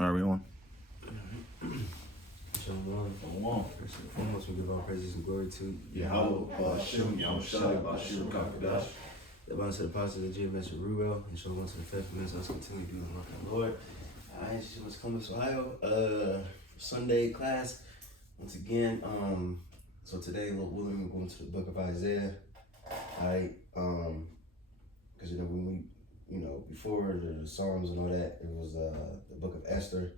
Are we on? Shalom. First and foremost, we give all praises and glory to Yahweh, Ba'ashem, Yahushua, Ba'ashem, Kakadash. the abundance of the apostles of J. Ruel, and shalom to the faithful men, us continue to do the work of the Lord. I ain't sure what's coming to Ohio. Sunday class. Once again, so today, Lord willing, we're going to the book of Isaiah. Alright, because when we, before the Psalms and all that, it was the book of Esther.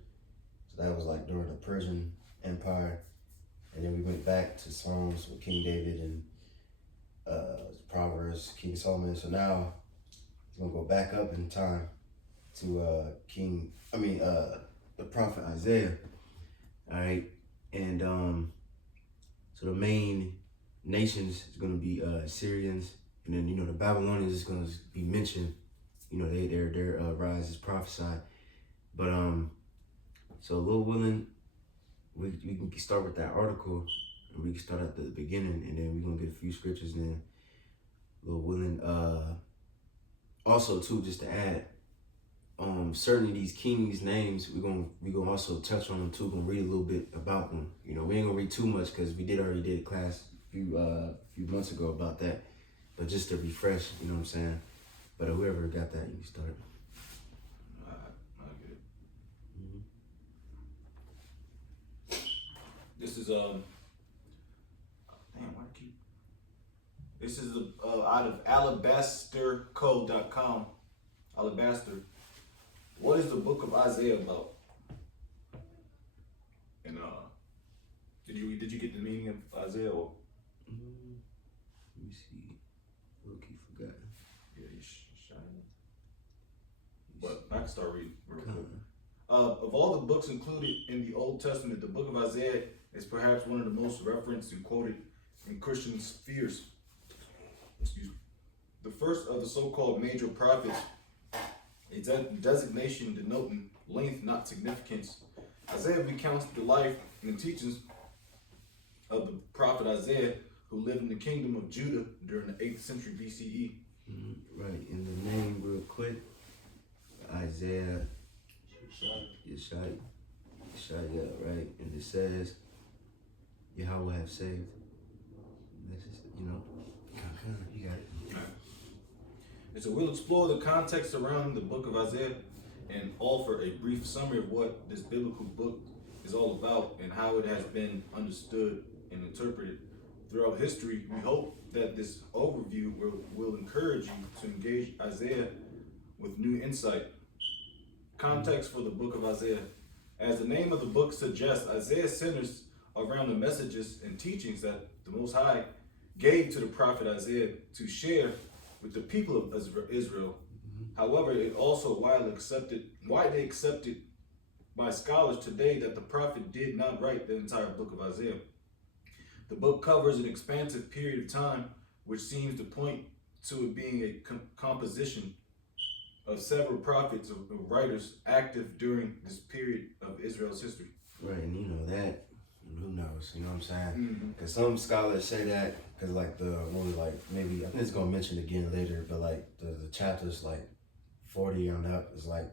So that was like during the Persian Empire. And then we went back to Psalms with King David and Proverbs, King Solomon. So now we're gonna go back up in time to the prophet Isaiah. All right, and so the main nations is gonna be Syrians, and then the Babylonians is gonna be mentioned. Their rise is prophesied, but so Lord willing, we can start with that article, and we can start at the beginning, and then we're gonna get a few scriptures. And then Lord willing, also too, just to add, certain of these kings' names, we're gonna also touch on them too. Gonna read a little bit about them. We ain't gonna read too much because we already did a class a few months ago about that, but just to refresh, you know what I'm saying. But whoever got that, you can start. This is This is out of alabastercode.com. Alabaster. What is the book of Isaiah about? And did you get the meaning of Isaiah? Or? Let me see. Look-y forgot. Yeah, you shining. But I can start reading real quick. Of all the books included in the Old Testament, the book of Isaiah is perhaps one of the most referenced and quoted in Christian spheres. Excuse me. The first of the so-called major prophets, a designation denoting length, not significance. Isaiah recounts the life and the teachings of the prophet Isaiah, who lived in the kingdom of Judah during the 8th century BCE. Right, and the name real quick, Isaiah Yeshaya, right? And it says, Yahweh have saved. That's just, you got it. And so we'll explore the context around the book of Isaiah and offer a brief summary of what this biblical book is all about and how it has been understood and interpreted throughout history. We hope that this overview will encourage you to engage Isaiah with new insight. Context for the book of Isaiah. As the name of the book suggests, Isaiah centers around the messages and teachings that the Most High gave to the prophet Isaiah to share with the people of Israel. However, it also widely accepted by scholars today that the prophet did not write the entire book of Isaiah. The book covers an expansive period of time, which seems to point to it being a composition of several prophets or writers active during this period of Israel's history. Right, and that, who knows, you know what I'm saying? Because some scholars say that, because maybe, I think it's going to mention again later, but like the chapters like 40 on up is like,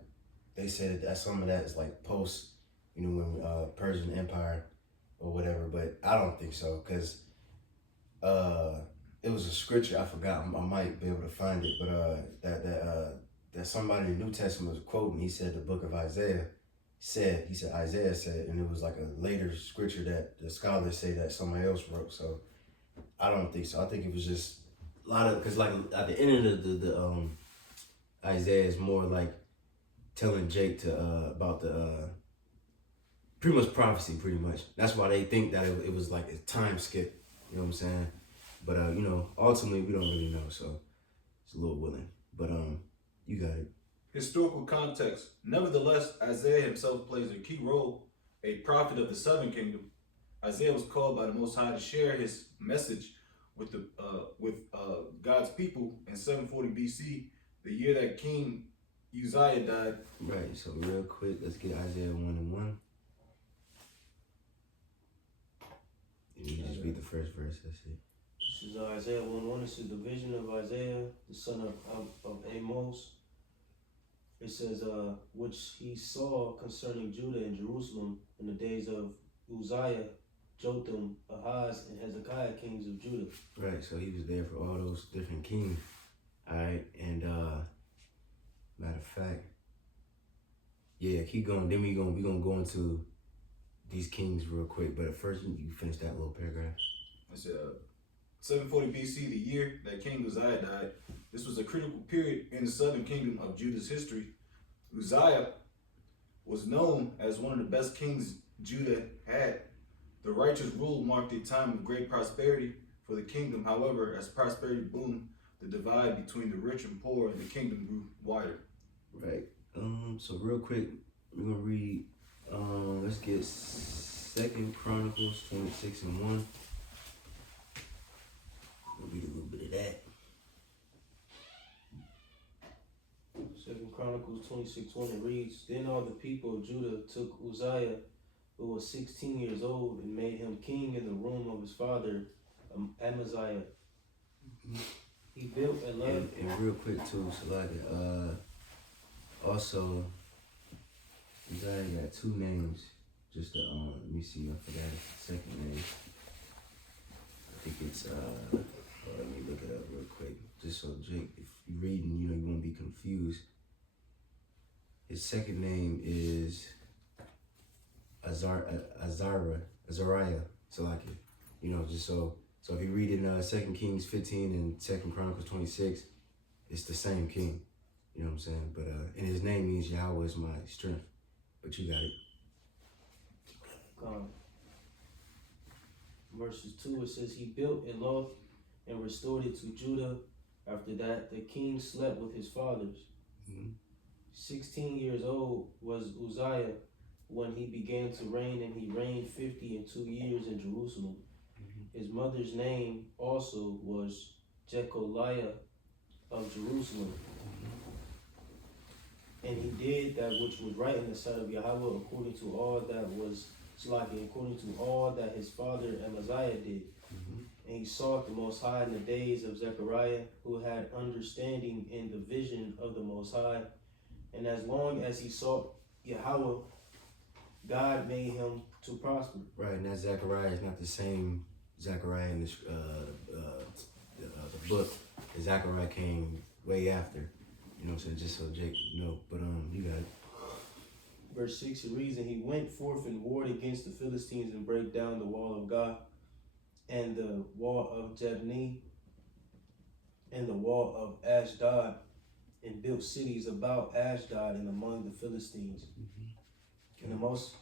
they said that some of that is like post, when Persian Empire or whatever, but I don't think so, because it was a scripture, I forgot, I might be able to find it, but that somebody in the New Testament was quoting, he said the book of Isaiah Isaiah said, and it was like a later scripture that the scholars say that somebody else wrote. So I don't think so. I think it was just a lot of, because like at the end of the Isaiah is more like telling Jake about the pretty much prophecy, pretty much. That's why they think that it was like a time skip. You know what I'm saying? But ultimately we don't really know. So it's a little willing. But you got it. Historical context. Nevertheless, Isaiah himself plays a key role, a prophet of the southern kingdom. Isaiah was called by the Most High to share his message with God's people in 740 BC, the year that King Uzziah died. Right, so real quick, let's get Isaiah 1:1. And you just read the first verse, that's it. This is Isaiah 1:1. This is the vision of Isaiah, the son of Amos. It says, which he saw concerning Judah and Jerusalem in the days of Uzziah, Jotham, Ahaz, and Hezekiah, kings of Judah. Right, so he was there for all those different kings. Alright, and matter of fact, yeah, keep going. Then we gonna go into these kings real quick. But at first, you finish that little paragraph. I said, 740 BC, the year that King Uzziah died. This was a critical period in the southern kingdom of Judah's history. Uzziah was known as one of the best kings Judah had. The righteous rule marked a time of great prosperity for the kingdom. However, as prosperity boomed, the divide between the rich and poor in the kingdom grew wider. Right. So real quick, we're gonna read. Let's get 2 Chronicles 26:1. We'll read a little bit of that. 2 Chronicles 26:1 reads, Then all the people of Judah took Uzziah, who was 16 years old, and made him king in the room of his father, Amaziah. He built a land. And real quick too, Salaka, also, Uzziah got two names. Just to, let me see, I forgot his second name. I think it's, let me look it up real quick. Just so Jake, if you're reading, you won't be confused. His second name is Azariah, Salaki. Just so if you read in 2 Kings 15 and 2 Chronicles 26, it's the same king. You know what I'm saying? But and his name means Yahweh is my strength. But you got it. Verses 2, it says, He built Eloth and restored it to Judah. After that, the king slept with his fathers. 16 years old was Uzziah when he began to reign, and he reigned 52 years in Jerusalem. His mother's name also was Jecoliah of Jerusalem. And he did that which was right in the sight of Yahweh, according to all that his father Amaziah did. And he sought the Most High in the days of Zechariah, who had understanding in the vision of the Most High. And as long as he sought Yahweh, God made him to prosper. Right, and that Zechariah is not the same Zechariah in the book. The Zechariah came way after. You know what I'm saying? Just so Jake know. But you got it. Verse 6, it reads, And he went forth and warred against the Philistines and brake down the wall of God and the wall of Jabneh and the wall of Ashdod, and built cities about Ashdod and among the Philistines. And the Most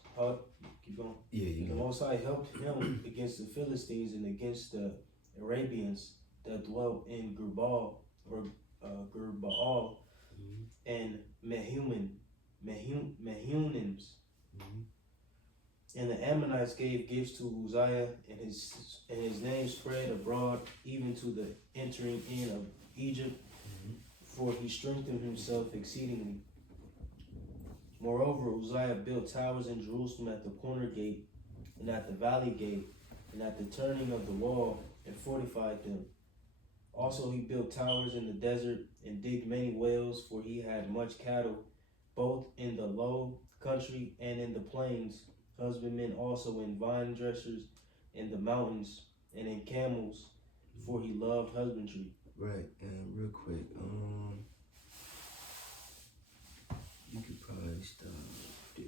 keep going. Yeah, you The know. Most High helped him against the Philistines and against the Arabians that dwelt in Gurbaal and Mehunims. And the Ammonites gave gifts to Uzziah, and his name spread abroad even to the entering in of Egypt, for he strengthened himself exceedingly. Moreover, Uzziah built towers in Jerusalem at the corner gate, and at the valley gate, and at the turning of the wall, and fortified them. Also he built towers in the desert, and digged many wells, for he had much cattle, both in the low country and in the plains, husbandmen also in vine dressers in the mountains, and in camels, for he loved husbandry. Right, and real quick, you could probably stop there.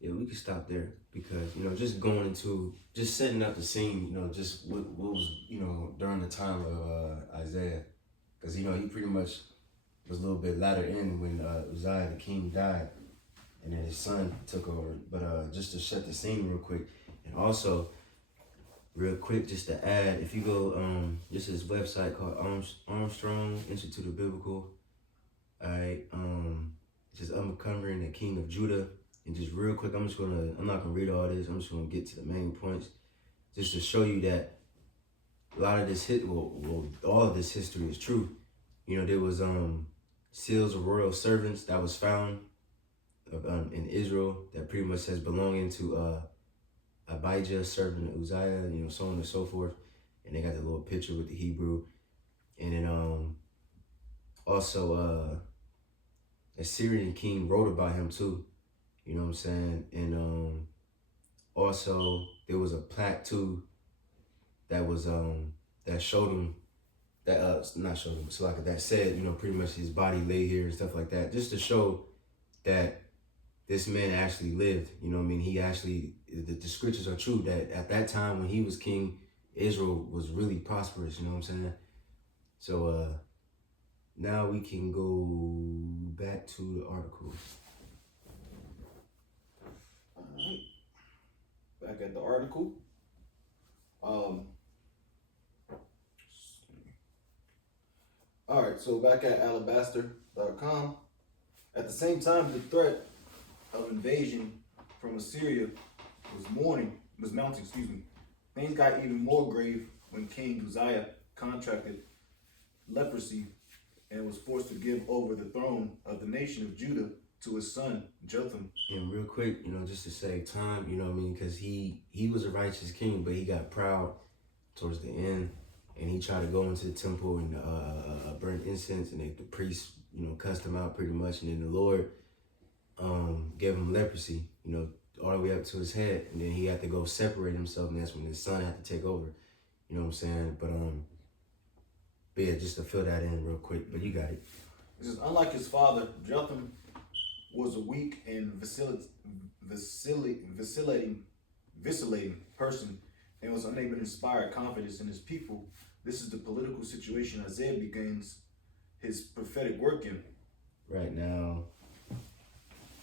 Yeah, we could stop there because, just going into, just setting up the scene, just what was, during the time of Isaiah. Because, he pretty much was a little bit latter in when Uzziah, the king, died. And then his son took over. But just to set the scene real quick. And also, real quick, just to add, if you go, this is a website called Armstrong Institute of Biblical. Alright, it's just uncovering the king of Judah. And just real quick, I'm not gonna read all this. I'm just gonna get to the main points, just to show you that a lot of this all of this history is true. There was seals of royal servants that was found in Israel that pretty much says belonging to Abijah, servant of Uzziah, so on and so forth. And they got the little picture with the Hebrew, and then also Assyrian king wrote about him too. You know what I'm saying? And also there was a plaque too that was that showed him that not showed him, so like that said, you know, pretty much his body lay here and stuff like that, just to show that this man actually lived. You know what I mean? He actually, the scriptures are true that at that time when he was king, Israel was really prosperous. You know what I'm saying? So now we can go back to the article. Alright. Back at the article. Alright, so back at alabaster.com. At the same time, the threat of invasion from Assyria was mounting, Things got even more grave when King Uzziah contracted leprosy and was forced to give over the throne of the nation of Judah to his son Jotham. And real quick, you know, just to save time, you know what I mean, because he was a righteous king, but he got proud towards the end, and he tried to go into the temple and burn incense, and the priests, you know, cussed him out pretty much, and then the Lord gave him leprosy, you know, all the way up to his head, and then he had to go separate himself, and that's when his son had to take over. You know what I'm saying? But yeah, just to fill that in real quick, but you got it. It says, unlike his father, Jotham was a weak and vacillating person and was unable to inspire confidence in his people. This is the political situation Isaiah begins his prophetic work in. Right now,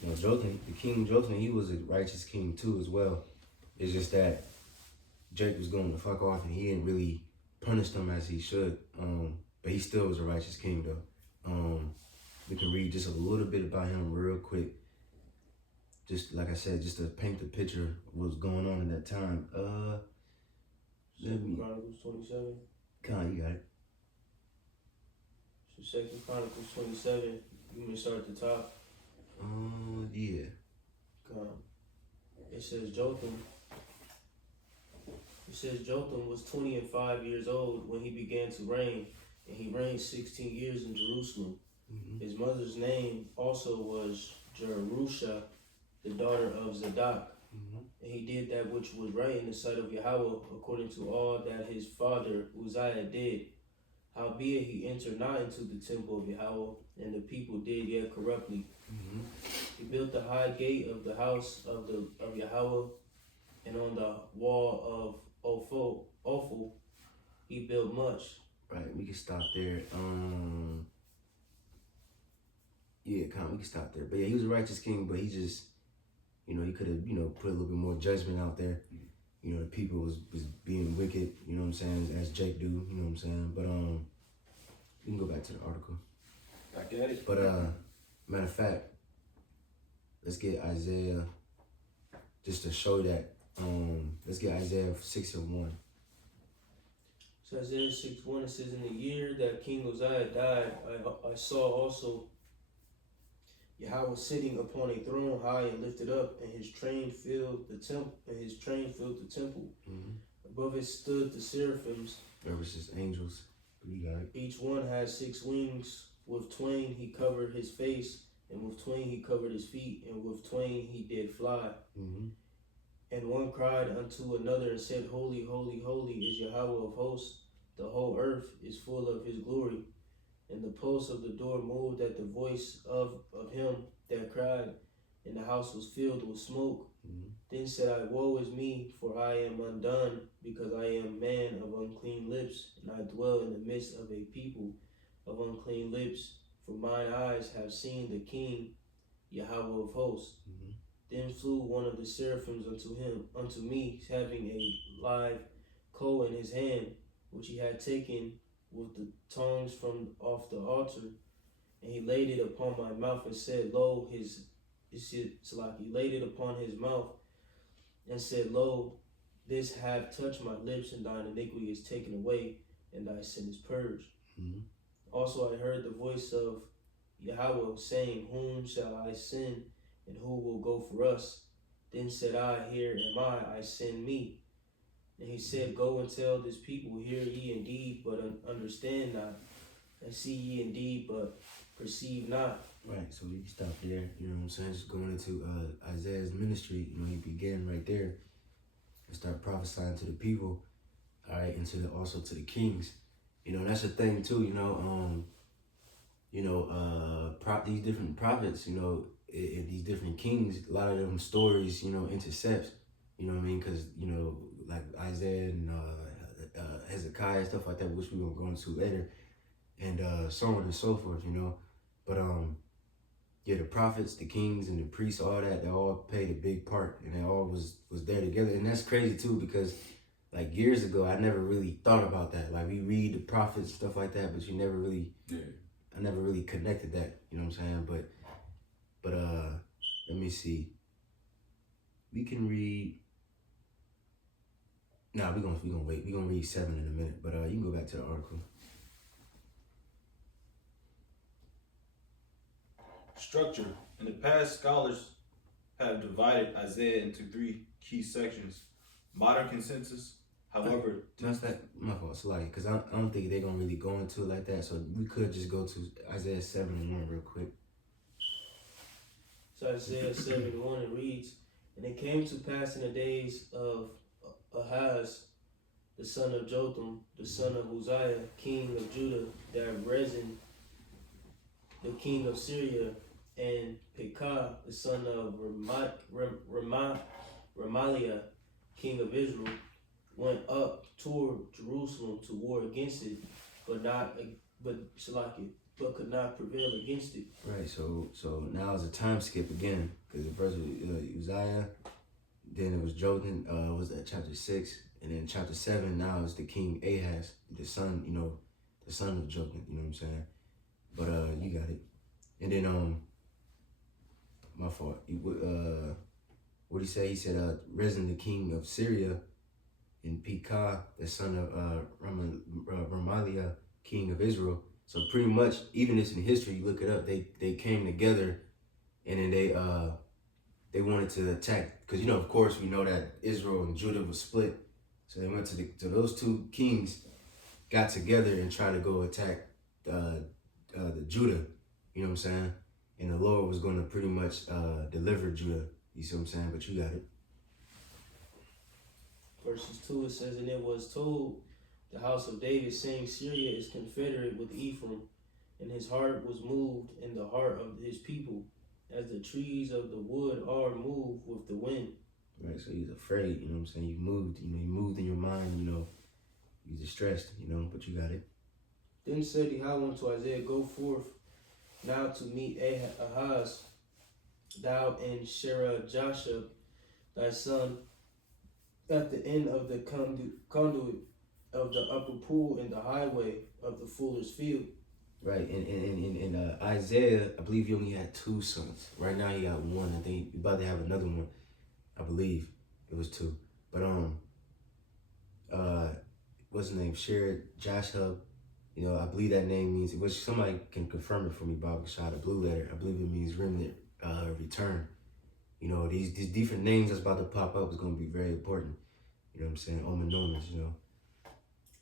you know, Jotham, the king Jotham, he was a righteous king too as well. It's just that Jake was going to fuck off and he didn't really punish them as he should. But he still was a righteous king though. We can read just a little bit about him real quick. Just like I said, just to paint the picture of what's going on in that time. Chronicles 27. You got it. So 2 Chronicles 27. You may start at the top. Yeah. It says Jotham. It says Jotham was 25 years old when he began to reign, and he reigned 16 years in Jerusalem. Mm-hmm. His mother's name also was Jerusha, the daughter of Zadok. Mm-hmm. And he did that which was right in the sight of Yahweh, according to all that his father Uzziah did. Howbeit he entered not into the temple of Yahweh, and the people did yet corruptly. Mm-hmm. He built the high gate of the house of Yahweh, and on the wall of Ophel he built much. Right, we can stop there. Yeah, we can stop there. But yeah, he was a righteous king, but he just, you know, he could have, you know, put a little bit more judgment out there. You know, the people was being wicked, you know what I'm saying, as Jake do, you know what I'm saying. But we can go back to the article. Back at it. But matter of fact, let's get Isaiah, just to show that, let's get Isaiah 6:1. So Isaiah 6:1, it says, in the year that King Uzziah died, I saw also Yahweh sitting upon a throne high and lifted up, and his train filled the temple. Mm-hmm. Above it stood the seraphims. Versus angels. You got it. Each one had 6 wings. With twain he covered his face, and with twain he covered his feet, and with twain he did fly. Mm-hmm. And one cried unto another and said, Holy, holy, holy is Yahweh of hosts. The whole earth is full of his glory. And the posts of the door moved at the voice of him that cried, and the house was filled with smoke. Mm-hmm. Then said I, Woe is me, for I am undone, because I am man of unclean lips, and I dwell in the midst of a people of unclean lips. For mine eyes have seen the King, Yahweh of hosts. Mm-hmm. Then flew one of the seraphims unto me, having a live coal in his hand, which he had taken with the tongs from off the altar, and he laid it upon my mouth and said, Lo, he laid it upon his mouth and said, Lo, this have touched my lips, and thine iniquity is taken away, and thy sin is purged. Mm-hmm. Also I heard the voice of Yahweh saying, Whom shall I send, and who will go for us? Then said I, Here am I send me. And he said, Go and tell this people, hear ye indeed, but understand not, and see ye indeed, but perceive not. Right, so we can stop there, you know what I'm saying? Just going into Isaiah's ministry, you know, he began right there and start prophesying to the people, all right, and also to the kings. You know, that's the thing too, these different prophets, you know, these different kings, a lot of them stories, you know, intercepts, you know what I mean? Because, you know, like Isaiah and Hezekiah, stuff like that, which we're going to go into later, and so on and so forth, you know. But, yeah, the prophets, the kings, and the priests, all that, they all played a big part, and they all was there together. And that's crazy, too, because, like, years ago, I never really thought about that. Like, we read the prophets, stuff like that, but you never really, I never really connected that, you know what I'm saying? But let me see. We can read, we're gonna wait. We're gonna read 7 in a minute, but you can go back to the article. Structure. In the past, scholars have divided Isaiah into 3 key sections. Modern consensus, however, That's that my fault, Salaki, because I don't think they're gonna really go into it like that. So we could just go to Isaiah 7:1 real quick. So Isaiah 7:1, it reads, "And it came to pass in the days of Ahaz, the son of Jotham, the son of Uzziah, king of Judah, that Rezin, the king of Syria, and Pekah, the son of Remaliah, king of Israel, went up toward Jerusalem to war against it, but could not prevail against it." Right. So now it's a time skip again, because the first was Uzziah, then it was Jotham. Was that chapter 6, and then chapter 7. Now it's the king Ahaz, the son of Jotham. You know what I'm saying? But you got it. And then my fault. What he say? He said Rezin, the king of Syria, and Pekah, the son of Remaliah, king of Israel. So pretty much, even this in history, you look it up, they came together, and then they wanted to attack, because you know, of course, we know that Israel and Judah was split. So they went to those 2 kings, got together and tried to go attack the Judah. You know what I'm saying? And the Lord was going to pretty much deliver Judah. You see what I'm saying? But you got it. Verses 2, it says, "And it was told the house of David, saying, Syria is confederate with Ephraim, and his heart was moved in the heart of his people, as the trees of the wood are moved with the wind." Right, so he's afraid, you know what I'm saying? You moved in your mind, you know, you're distressed, you know, but you got it. Then said Yahweh unto Isaiah, "Go forth now to meet Ahaz, thou and Sherah-Jashub, thy son, at the end of the conduit of the upper pool in the highway of the fuller's field." Right, and Isaiah, I believe he only had 2 sons. Right now he got 1. I think he's about to have another one. I believe it was 2. But what's his name? Sherah-Jashub. You know, I believe that name means, which somebody can confirm it for me, Bob Shot, a blue letter. I believe it means remnant, return. You know, these different names that's about to pop up is going to be very important. You know what I'm saying? Ominomus, you know.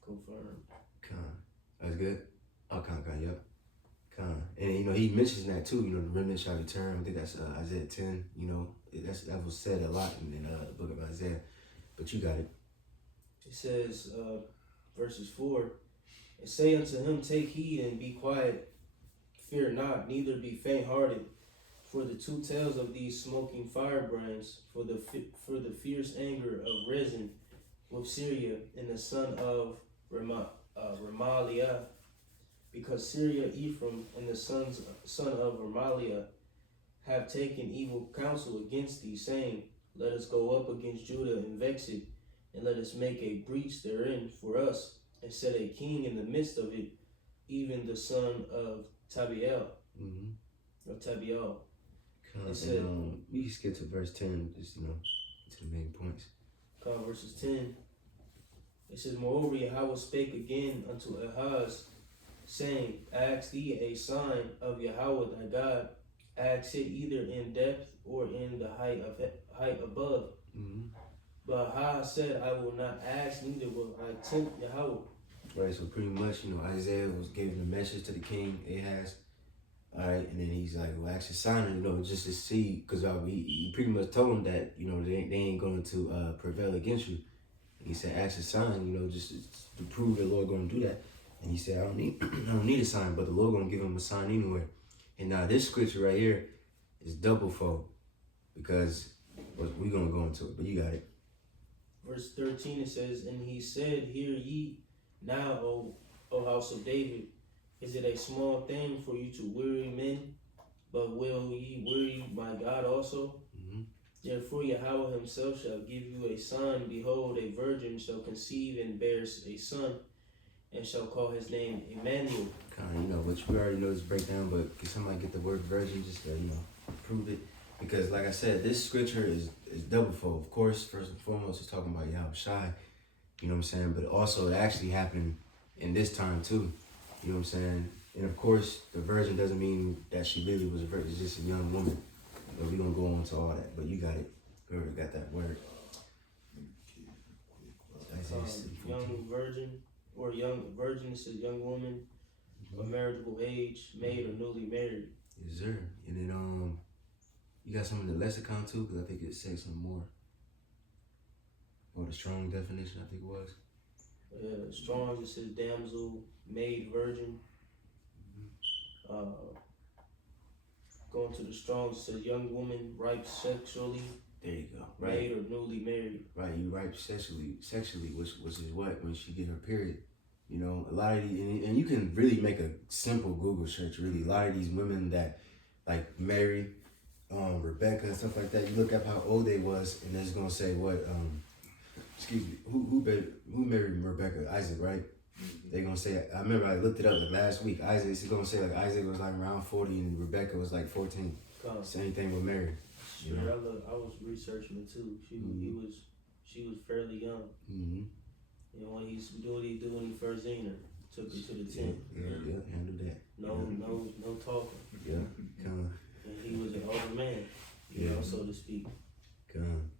Confirmed. Khan. That's good? Oh, Khan, yep. Khan. And, you know, he mentions that too, you know, the remnant shall return. I think that's Isaiah 10, you know. That was said a lot in the book of Isaiah. But you got it. It says, verses 4, "And say unto him, Take heed and be quiet, fear not, neither be faint-hearted, for the 2 tails of these smoking firebrands, for the fierce anger of Rezin with Syria and the son of Remaliah, because Syria, Ephraim, and the son of Remaliah have taken evil counsel against thee, saying, Let us go up against Judah and vex it, and let us make a breach therein for us, and set a king in the midst of it, even the son of Tabiel." Of Tabiel. It said, we can skip to verse 10, just, you know, to the main points. Verses 10. It says, "Moreover, Yahweh spake again unto Ahaz, saying, Ask thee a sign of Yahweh thy God. Ask it either in depth or in the height above." But Ahaz said, "I will not ask, neither will I tempt Yahweh." Right, so pretty much, you know, Isaiah was giving a message to the king Ahaz. All right, and then he's like, well, ask your son, just to see, because he pretty much told him that, they ain't going to prevail against you. And he said, ask your son, just to prove the Lord going to do that. And he said, I don't need a sign, but the Lord going to give him a sign anyway. And now this scripture right here is double fold, because we're going to go into it, but you got it. Verse 13 it says, and he said, hear ye now, O house of David, is it a small thing for you to weary men, but will ye weary my God also? Mm-hmm. Therefore Yahweh himself shall give you a sign. Behold, a virgin shall conceive and bears a son, and shall call his name Emmanuel. Kind of, which we already know this breakdown, but can somebody get the word virgin just to, prove it? Because like I said, this scripture is double fold. Of course, first and foremost, it's talking about Yahweh Shai, you know what I'm saying? But also it actually happened in this time too, you know what I'm saying? And of course, the virgin doesn't mean that she really was a virgin, it's just a young woman. But we're going to go on to all that, but you got it. Whoever got that word. Young virgin, or young virgin, it says young woman, a marriageable age, maid or newly married. Yes, sir. And then you got some in the lexicon too, because I think it says some more. Or the strong definition, I think it was. Strong, it says damsel, maid, virgin. Going to the strong, it says young woman, ripe sexually. There you go. Right. Maid or newly married. Right, you ripe sexually, which is what? When she get her period. A lot of these, and you can really make a simple Google search, really. A lot of these women that, like Mary, Rebecca, and stuff like that, you look up how old they was, and it's going to say what, who married Rebecca? Isaac, right? Mm-hmm. They're going to say, I remember I looked it up last week, Isaac, it's going to say Isaac was around 40 and Rebecca was 14. Same thing with Mary. Sure, I was researching it too. She was fairly young. Mm-hmm. When he's do what he do when he first seen her, took her to the tent. Yeah, handle that. No talking. Yeah, kind of. And he was an older man, so to speak. Kind.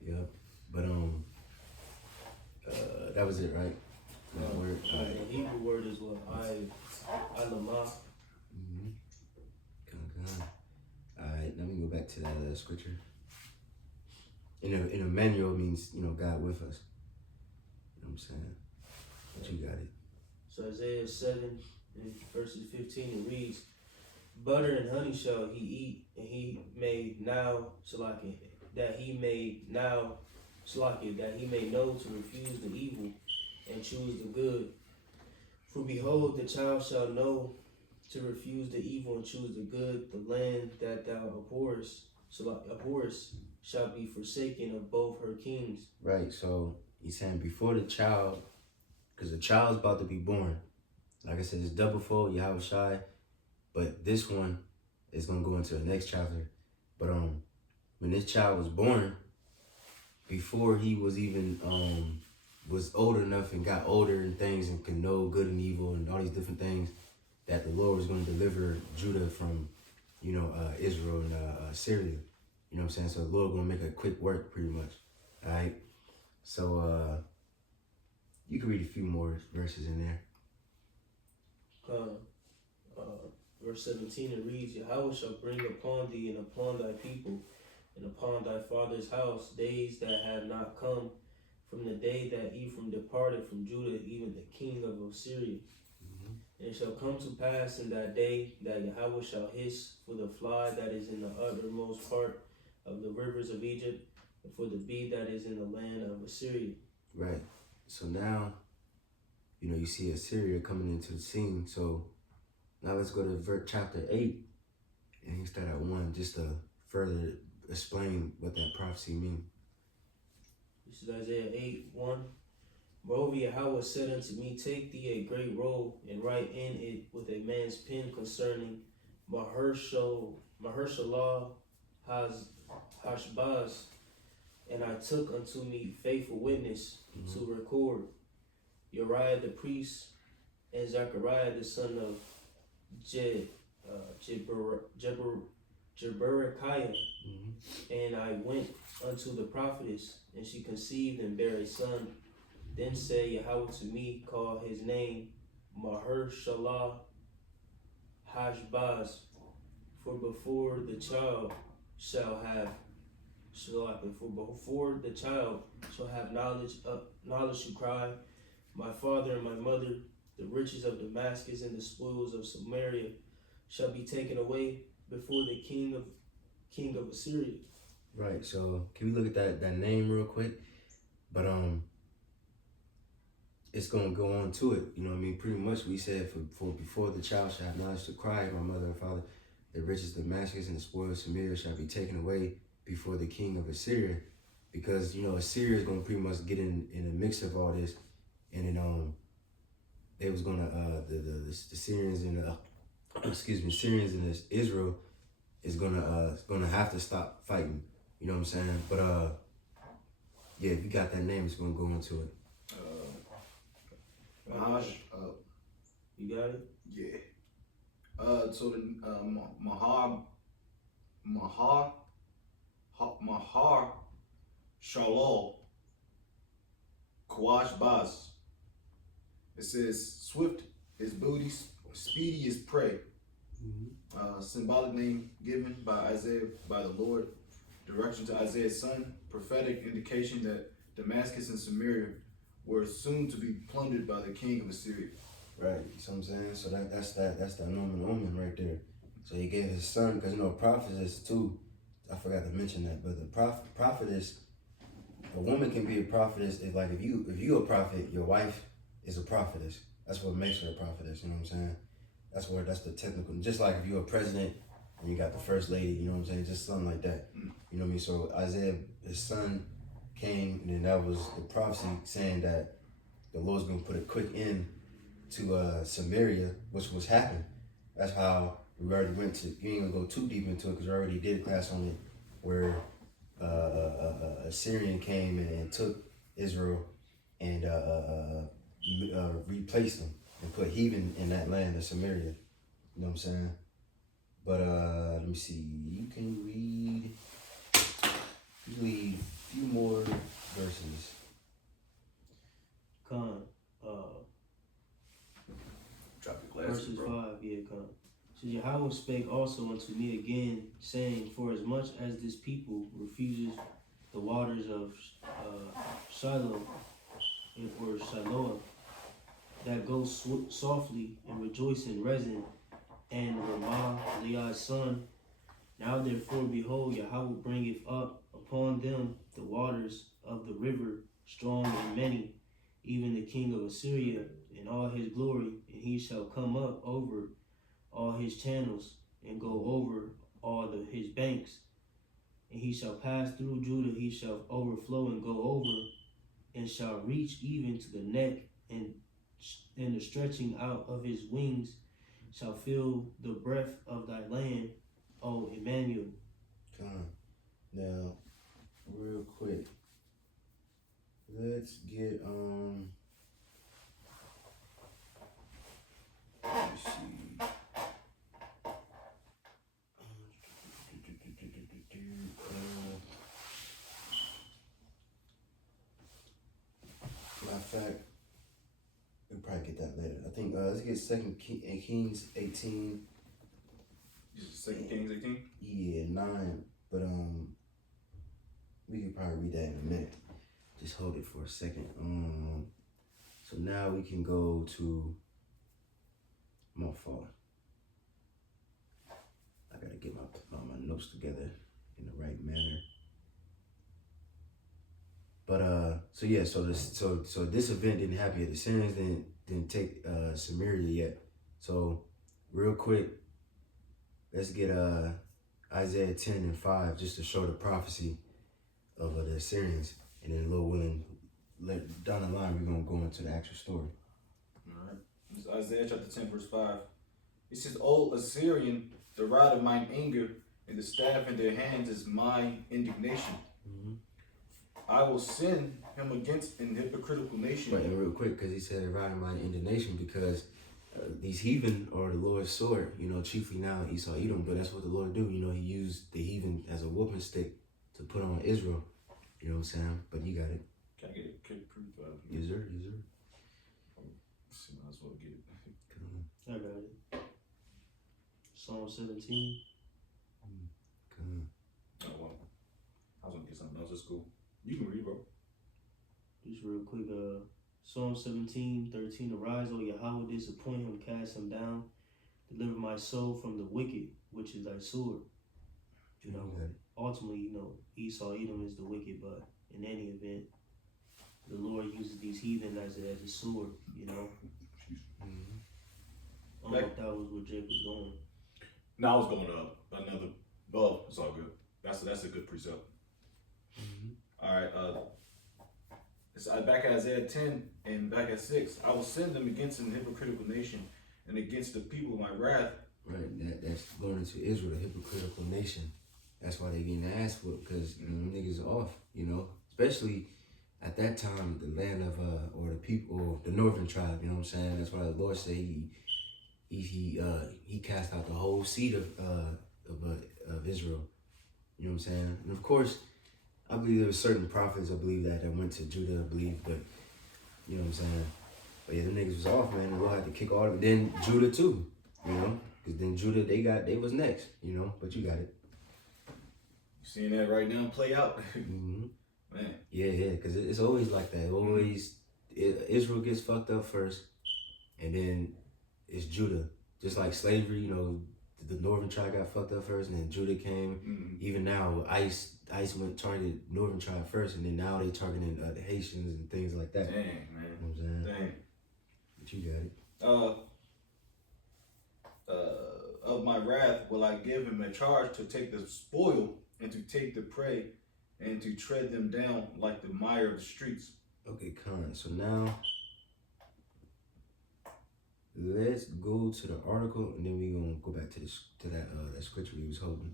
Yeah, but that was it, right? That word. The Hebrew word is what I lamah. Mm-hmm. Kind. Alright, let me go back to that scripture. In Emmanuel means, God with us. You know what I'm saying? But you got it. So Isaiah 7 and verses 15 it reads, butter and honey shall he eat, and he may now that he may know to refuse the evil and choose the good. For behold, the child shall know to refuse the evil and choose the good. The land that thou abhorrest shall be forsaken of both her kings. Right, so he's saying before the child, because the child's about to be born. Like I said, it's double fold, Yahweh Shai. But this one is going to go into the next chapter. But when this child was born, before he was even was old enough and got older and things and could know good and evil and all these different things, that the Lord was going to deliver Judah from, Israel and Syria. You know what I'm saying? So the Lord going to make a quick work pretty much. All right? So you can read a few more verses in there. Verse 17 it reads, Yahweh shall bring upon thee and upon thy people and upon thy father's house days that have not come, from the day that Ephraim departed from Judah, even the king of Assyria. Mm-hmm. And it shall come to pass in that day that Yahweh shall hiss for the fly that is in the uttermost part of the rivers of Egypt, and for the bee that is in the land of Assyria. Right. So now, you see Assyria coming into the scene. So now let's go to chapter 8, and you start at 1 just to further explain what that prophecy means. This is Isaiah 8:1. Moreover, Yahweh said unto me, take thee a great roll, and write in it with a man's pen concerning Mahershala Hashbaz. And I took unto me faithful witness to record Uriah the priest and Zechariah the son of Jeberechiah. And I went unto the prophetess, and she conceived and bare a son. Then said Yahweh to me, call his name Mahershala Hashbaz, for before the child shall have for before the child shall have knowledge to cry, my father and my mother, the riches of Damascus and the spoils of Samaria shall be taken away before the king of Assyria. Right. So can we look at that name real quick? But it's gonna go on to it. You know what I mean? Pretty much we said for before the child shall have knowledge to cry, my mother and father, the riches of Damascus and the spoils of Samaria shall be taken away before the king of Assyria. Because, you know, Assyria is gonna pretty much get in a mix of all this. And then they was gonna the Syrians and Syrians and Israel is gonna have to stop fighting. You know what I'm saying? But yeah, if you got that name, it's gonna go into it. Mahaj, You got it? yeah. So the Mahar Shalal Kawash Baz. It says swift is booty, speedy is prey. Symbolic name given by Isaiah by the Lord. Direction to Isaiah's son. Prophetic indication that Damascus and Samaria were soon to be plundered by the king of Assyria. Right, you see what I'm saying? So that's the Norman Omen right there. So he gave his son, because you know, prophetess too, I forgot to mention that, but the prophetess, a woman can be a prophetess if you a prophet, your wife is a prophetess. That's what makes her a prophetess, you know what I'm saying? That's the technical, just like if you're a president and you got the first lady, you know what I'm saying? Just something like that. You know what I mean? So Isaiah, his son, came, and then that was the prophecy saying that the Lord's gonna put a quick end to Samaria, which was happening. That's how we already went to. You ain't gonna go too deep into it because we already did a class on it, where a Syrian came and took Israel and replaced them and put heathen in that land of Samaria. You know what I'm saying? But let me see. You can read a few more verses. Drop your glasses, Verses bro. 5, yeah, come. So Yahweh spake also unto me again, saying, for as much as this people refuses the waters of Shiloh, or Shiloah, that go softly and rejoice in Rezin, and Ramah, Leah's son, now therefore, behold, Yahweh bringeth up upon them the waters of the river, strong and many, even the king of Assyria, in all his glory, and he shall come up over all his channels, and go over all his banks, and he shall pass through Judah, he shall overflow and go over, and shall reach even to the neck, and the stretching out of his wings shall fill the breadth of thy land, O Emmanuel. Come on. Now, real quick, let's get let me see. Matter of fact, we'll probably get that later. I think let's get Kings 18. 2 Kings 18. Yeah, 9. But we could probably read that in a minute. Just hold it for a second. So now we can go to my fault. I gotta get my notes together in the right manner. But so yeah, so this event didn't happen yet. The Syrians didn't take Samaria yet. So real quick, let's get Isaiah 10 and 5 just to show the prophecy of the Assyrians, and then Lord willing, down the line we're gonna go into the actual story. All right. It's Isaiah chapter 10 verse 5. It says, "O Assyrian, the rod of mine anger, and the staff in their hands is my indignation. I will send him against an hypocritical nation." But real quick, because he said around my indignation, because these heathen are the Lord's sword, you know, chiefly now Esau, Edom, but that's what the Lord do. You know, he used the heathen as a whooping stick to put on Israel. You know what I'm saying? But you got it. Can I get it? Proof? Yes, sir. Yes, sir. Might as well get it. I got it. Psalm 17. Oh, well. I was gonna get something else. That's cool. You can read, bro. Just real quick, Psalm 17:13. Arise, O Yahweh, disappoint him, cast him down. Deliver my soul from the wicked, which is thy sword. You know, ultimately, you know, Esau, Edom is the wicked, but in any event, the Lord uses these heathen as a sword, you know. I don't know if that was where Jake was going. No, I was going up another. Well, it's all good. That's a good precept. All right. It's back at Isaiah 10 and back at 6. I will send them against an hypocritical nation and against the people of my wrath. Right, that's going into Israel, the hypocritical nation. That's why they getting ass whooped, because you know, them niggas are off, you know. Especially at that time, the land of or the people, or the northern tribe, you know what I'm saying? That's why the Lord said he cast out the whole seed of Israel. You know what I'm saying? And of course, I believe there were certain prophets, I believe that went to Judah, I believe, but you know what I'm saying? But yeah, them niggas was off, man. And we'll have to kick all of it. Then Judah too, you know? Because then Judah, they was next, you know? But you got it. You seeing that right now play out? Man. Yeah, because it's always like that. Israel gets fucked up first, and then it's Judah. Just like slavery, you know, the northern tribe got fucked up first, and then Judah came. Even now, ICE went targeted northern tribe first, and then now they targeting the Haitians and things like that. Dang, man. You know what I'm saying? Dang. But you got it. Of my wrath will I give him a charge to take the spoil and to take the prey and to tread them down like the mire of the streets. Okay, Khan. So now let's go to the article, and then we're gonna go back to that scripture we was holding.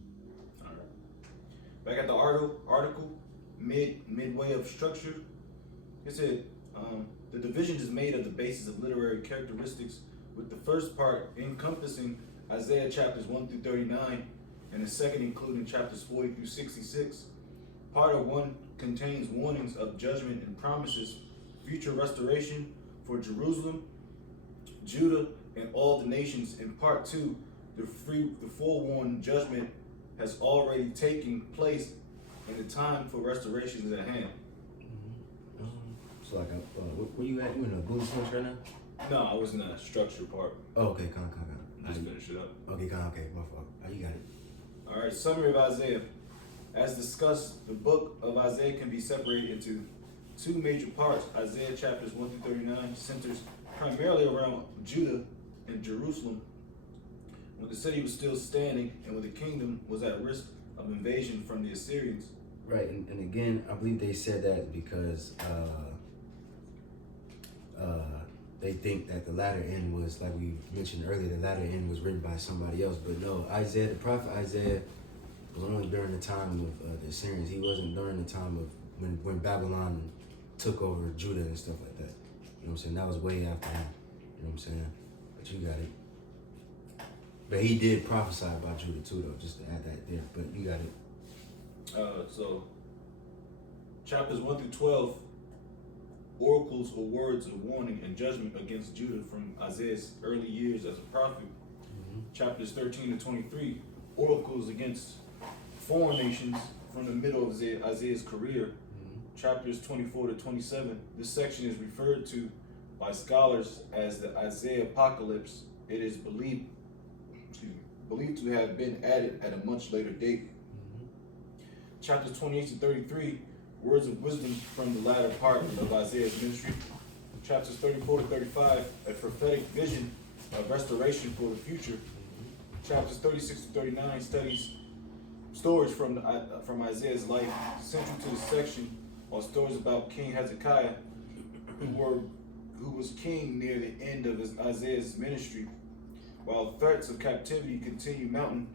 All right. Back at the article, midway of structure, it said the division is made of the basis of literary characteristics, with the first part encompassing Isaiah chapters 1 through 39, and the second including chapters 40 through 66. Part of 1 contains warnings of judgment and promises future restoration for Jerusalem, Judah, and all the nations. In part 2, the forewarned judgment has already taken place, and the time for restoration is at hand. So like, where you at? You in a Google Search right now? No, I was in the structure part. Oh, okay, Khan. Just finish it up. Okay, Khan. Okay, my fault. You got it. All right, summary of Isaiah. As discussed, the book of Isaiah can be separated into 2 major parts. Isaiah chapters 1 through 39 centers primarily around Judah and Jerusalem, when the city was still standing and when the kingdom was at risk of invasion from the Assyrians. Right, and again, I believe they said that because they think that the latter end was, like we mentioned earlier, the latter end was written by somebody else. But no, Isaiah, the prophet Isaiah, was only during the time of the Assyrians. He wasn't during the time of when Babylon took over Judah and stuff like that. You know what I'm saying? That was way after him. You know what I'm saying? But you got it. But he did prophesy about Judah too, though, just to add that there. But you got it. So, chapters 1 through 12, oracles or words of warning and judgment against Judah from Isaiah's early years as a prophet. Chapters 13 to 23, oracles against foreign nations from the middle of Isaiah's career. Chapters 24 to 27, this section is referred to by scholars as the Isaiah Apocalypse. It is believed to have been added at a much later date. Chapters 28 to 33, words of wisdom from the latter part of Isaiah's ministry. Chapters 34 to 35, a prophetic vision of restoration for the future. Chapters 36 to 39, stories from Isaiah's life. Central to this section are stories about King Hezekiah, who was king near the end of Isaiah's ministry. While threats of captivity continue mounting,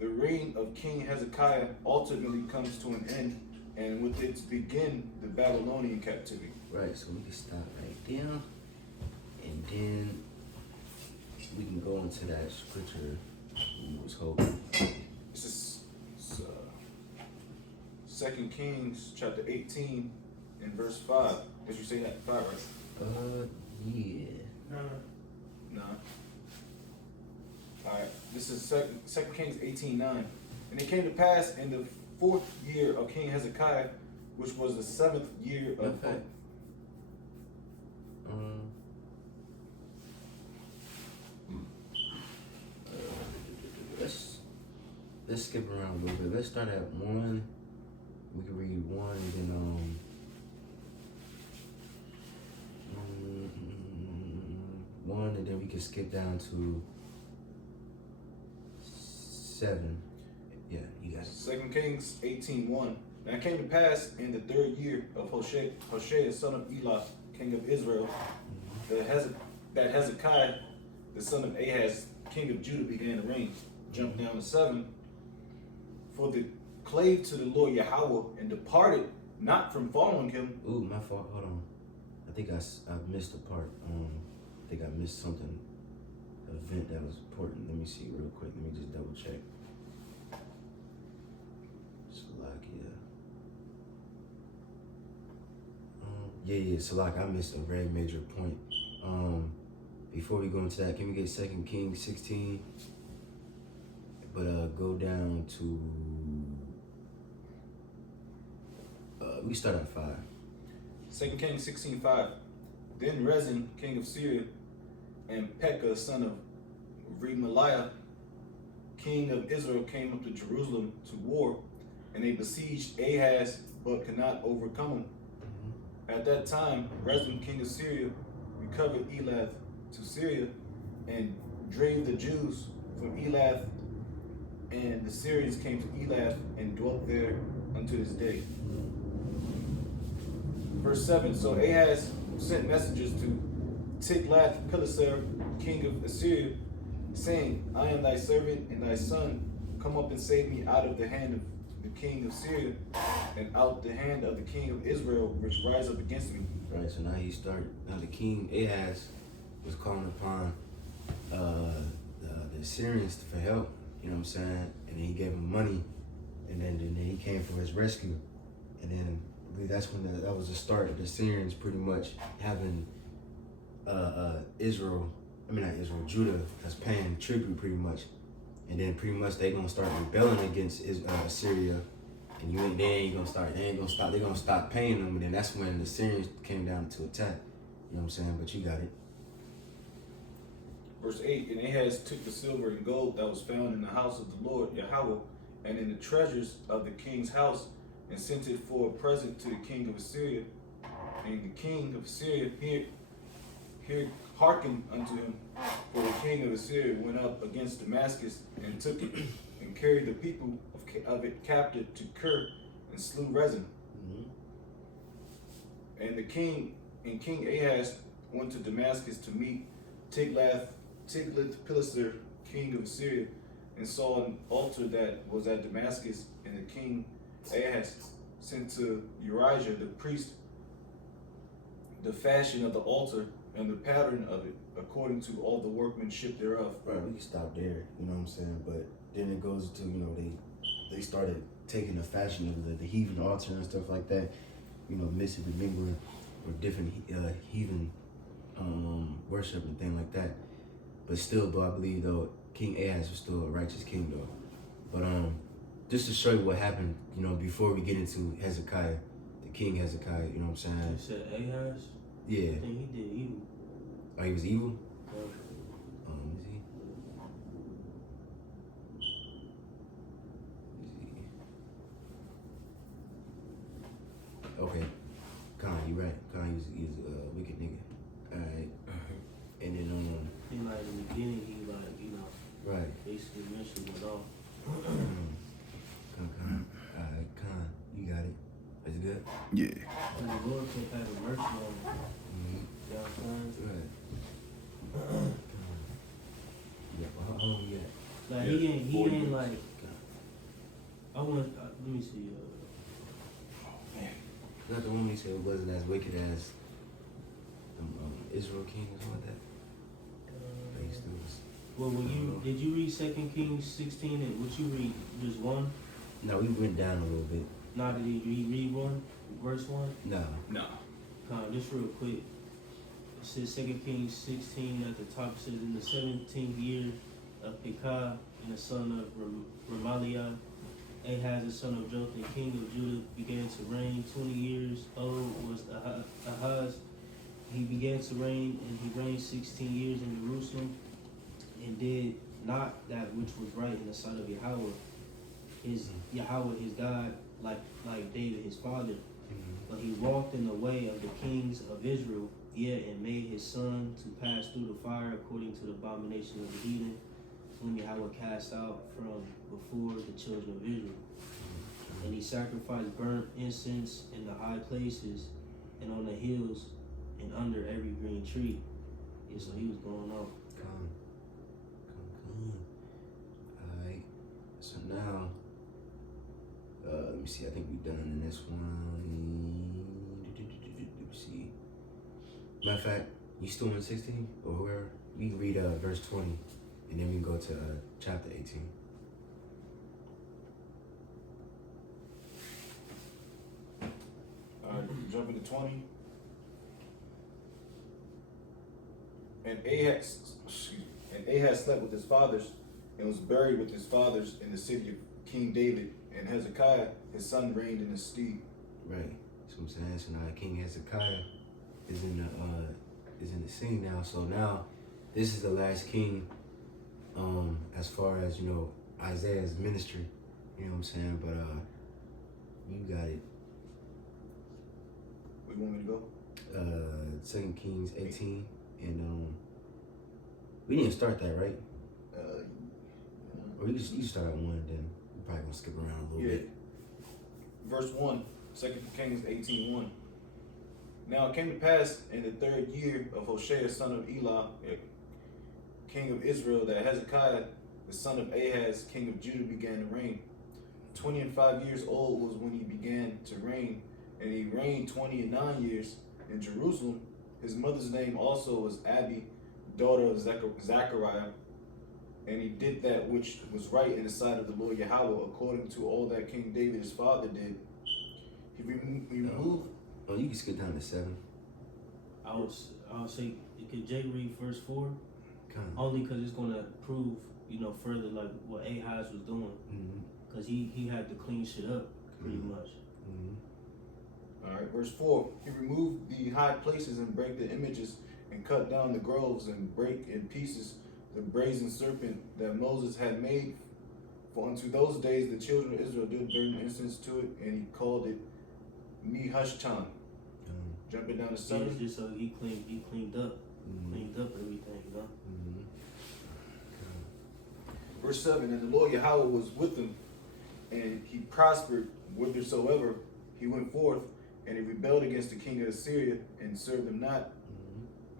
the reign of King Hezekiah ultimately comes to an end, and with its begin the Babylonian captivity. Right, so we can stop right there, and then we can go into that scripture we was holding. This is 2 Kings chapter 18 and verse 5. Did you say that? 5, right? Yeah. No. Alright. This is Second Kings 18:9. And it came to pass in the 4th year of King Hezekiah, which was the 7th year of. Okay. Let's skip around a little bit. Let's start at 1. We can read 1 and then one, and then we can skip down to 7. Yeah, you got it. 2 Kings 18:1. Now it came to pass in the 3rd year of Hoshea, son of Elah, king of Israel, that Hezekiah, the son of Ahaz, king of Judah, began to reign. Jump down to 7. For the clave to the Lord Yahweh and departed not from following him. Ooh, my fault. Hold on. I think I missed a part. I think I missed something. An event that was important. Let me see real quick. Let me just double check. Salakia. Yeah. Salak, I missed a very major point. Before we go into that, can we get 2 Kings 16? But go down to we start at 5. 2 Kings 16:5. Then Rezin, king of Syria, and Pekah, son of Remaliah, king of Israel, came up to Jerusalem to war, and they besieged Ahaz, but could not overcome him. At that time, Rezin, king of Syria, recovered Elath to Syria, and drave the Jews from Elath, and the Syrians came to Elath and dwelt there unto this day. Verse 7. So Ahaz sent messengers to Tiglath-Pileser, king of Assyria, saying, I am thy servant and thy son. Come up and save me out of the hand of the king of Syria and out the hand of the king of Israel, which rise up against me. Right, so now now the king Ahaz was calling upon the Assyrians for help, you know what I'm saying? And then he gave him money, and then he came for his rescue. And then I believe that's when that was the start of the Syrians pretty much having Judah as paying tribute pretty much. And then pretty much they gonna start rebelling against Assyria, and they ain't gonna stop. They're gonna stop paying them, and then that's when the Syrians came down to attack. You know what I'm saying? But you got it. Verse 8. And Ahaz took the silver and gold that was found in the house of the Lord Yahweh and in the treasures of the king's house, and sent it for a present to the king of Assyria. And the king of Assyria here hearkened unto him. For the king of Assyria went up against Damascus and took it, and carried the people of it captive to Kir, and slew Rezin. And King Ahaz went to Damascus to meet Tiglath-Pileser, king of Assyria, and saw an altar that was at Damascus. And the king Ahaz sent to Urijah the priest the fashion of the altar and the pattern of it, according to all the workmanship thereof. Right, we can stop there, you know what I'm saying? But then it goes to, they started taking the fashion of the heathen altar and stuff like that, mixing and mingling with different heathen worship and things like that. But still, though, I believe, though, King Ahaz was still a righteous king, though. But just to show you what happened, before we get into Hezekiah, the king Hezekiah, you know what I'm saying? You said Ahaz? Yeah. I think he did evil. Oh, he was evil? Yeah. Is he? Okay. Khan, you right. Khan, he's a wicked nigga. Alright. And then, He like in the beginning, he right. basically mentioned it all. Khan. Alright, Khan, you got it. Is it good? Yeah. And the Lord kept having mercy on him. You know what I'm saying? Right. Yeah, well, how long you got? Like Yeah, he 40 ain't minutes. like. I want. Let me see. Not the one he said wasn't as wicked as Israel king or something like that. But he still was. Well, did you read 2 Kings 16 and what you read? Just one? No, we went down a little bit. Now did you read one? Verse 1? No. No. Just real quick. It says 2 Kings 16 at the top. It says in the 17th year of Pekah, and the son of Remaliah. Ahaz, the son of Jotham, king of Judah, began to reign. 20 years old was Ahaz. He began to reign, and he reigned 16 years in Jerusalem, and did not that which was right in the sight of Yahweh, his God, like David his father. But he walked in the way of the kings of Israel, yet and made his son to pass through the fire according to the abomination of the heathen, whom Yahweh cast out from before the children of Israel. And he sacrificed burnt incense in the high places and on the hills and under every green tree. Yeah, so he was going off. Come. Alright. So now, let me see. I think we're done in this one. Let me see. Matter of fact, you still in 16 or whoever? We can read verse 20, and then we can go to chapter 18. Alright, jumping to 20. And Ahaz slept with his fathers and was buried with his fathers in the city of King David. And Hezekiah, his son, reigned in his stead. Right. That's what I'm saying. So now King Hezekiah is in the scene now. So now this is the last king, as far as, you know, Isaiah's ministry. You know what I'm saying? But you got it. Where you want me to go? 2 Kings 18, and we didn't start that, right? Or you start at 1, then we're probably gonna skip around a little bit. Verse 1, 2 Kings 18:1. Now it came to pass in the 3rd year of Hoshea, son of Elah, king of Israel, that Hezekiah, the son of Ahaz, king of Judah, began to reign. 25 years old was when he began to reign, and he reigned 29 years in Jerusalem. His mother's name also was Abi, daughter of Zechariah, and he did that which was right in the sight of the Lord Yahweh, according to all that King David his father did. He removed. Oh, you can skip down to 7. I would say, could Jay read verse 4? Kind of. Only because it's gonna prove, you know, further like what Ahaz was doing, because he had to clean shit up pretty much. All right, verse 4. He removed the high places and brake the images and cut down the groves and brake in pieces the brazen serpent that Moses had made. For unto those days the children of Israel did burn incense to it, and he called it Nehushtan. Jumping down to 7. Yeah, just so he cleaned up everything, you know. Verse 7. And the Lord Yahweh was with him, and he prospered whithersoever he went forth, and he rebelled against the king of Assyria and served him not.